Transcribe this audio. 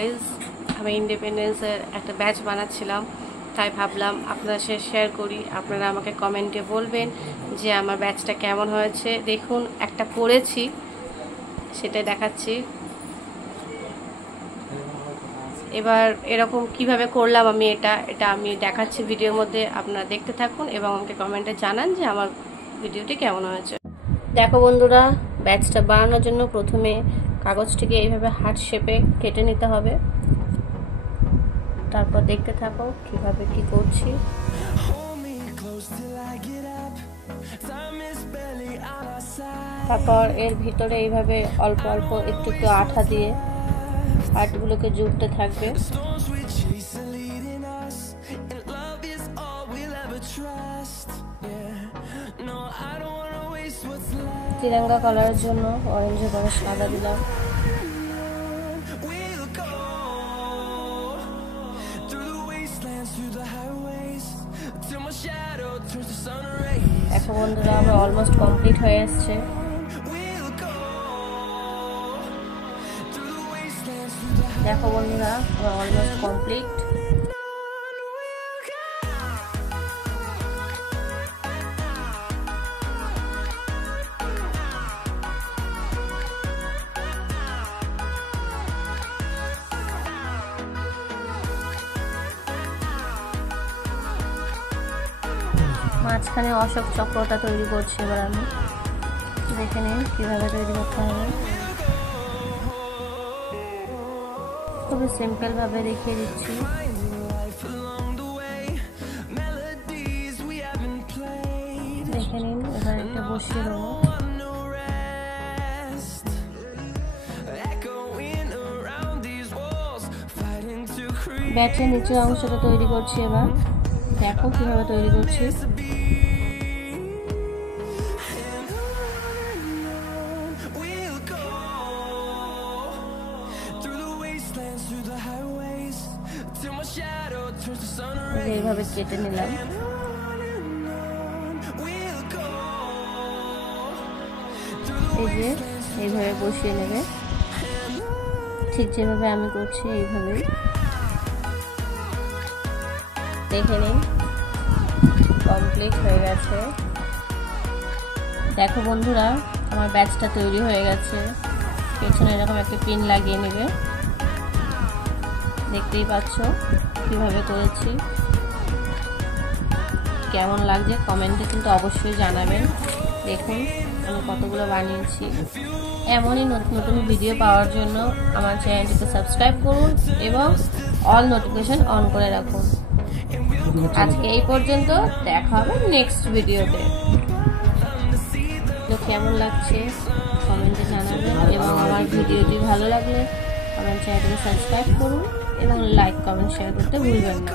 Guys, আমি ইন্ডিপেন্ডেন্সের একটা batch বানাচ্ছিলাম, তাই ভাবলাম আপনাদের সাথে শেয়ার করি। আপনারা আমাকে কমেন্টে বলবেন যে আমার ব্যাচটা কেমন হয়েছে। দেখুন, একটা পরেছি, সেটাই দেখাচ্ছি। এবার এরকম কিভাবে করলাম আমি, এটা আমি দেখাচ্ছি ভিডিওর মধ্যে। আপনারা দেখতে থাকুন এবং আমাকে কমেন্টে জানান যে আমার ভিডিওটি কেমন হয়েছে। দেখো বন্ধুরা, ব্যাচটা বানানোর জন্য প্রথমে কাগজটিকে এইভাবে হার্ট শেপে কেটে নিতে হবে। তারপর দেখতে থাকো কিভাবে কি করছি। তারপর এর ভিতরে এইভাবে অল্প অল্প একটু একটু আঠা দিয়ে হার্টগুলোকে জুড়তে থাকবে। তিরঙ্গা কালারের জন্য অরেঞ্জ করে সাদা দিলাম। দেখো বন্ধুরা, আমার অলমোস্ট কমপ্লিট হয়ে এসছে। দেখো বন্ধুরা, আমার অলমোস্ট কমপ্লিট। মাঝখানে অশোক চক্রটা তৈরি করছি। এবার আমি দেখে নিন কিভাবে তৈরি করতে হবে। খুবই সিম্পল ভাবে দেখিয়ে দিচ্ছি। দেখে নিন, এবার এটা বসিয়ে দেবো। ব্যাটের নিচের অংশটা তৈরি করছি। এবার দেখো কিভাবে তৈরি করছি। এইভাবে কেটে নিলাম। এই যে এইভাবে বসিয়ে নেবে, ঠিক যেভাবে আমি করছি এইভাবেই। দেখে নিন, কমপ্লিট হয়ে গেছে। দেখো বন্ধুরা, আমার ব্যাচটা তৈরি হয়ে গেছে। পেছনে এরকম একটা পিন লাগিয়ে নেবে। দেখতেই পাচ্ছ কিভাবে করেছি। কেমন লাগছে কমেন্টে কিন্তু অবশ্যই জানাবেন। দেখুন আমি কতগুলো বানিয়েছি। এমনই নতুন নতুন ভিডিও পাওয়ার জন্য আমার চ্যানেলটিকে সাবস্ক্রাইব করুন এবং অল নোটিফিকেশন অন করে রাখুন। আজকে এই পর্যন্ত, দেখা হবে নেক্সট ভিডিওতে। তো কেমন লাগছে কমেন্টে জানাবেন এবং আমার ভিডিওটি ভালো লাগলে আমার চ্যানেলটিকে সাবস্ক্রাইব করুন এবং লাইক কমেন্ট শেয়ার করতে ভুলবেন না।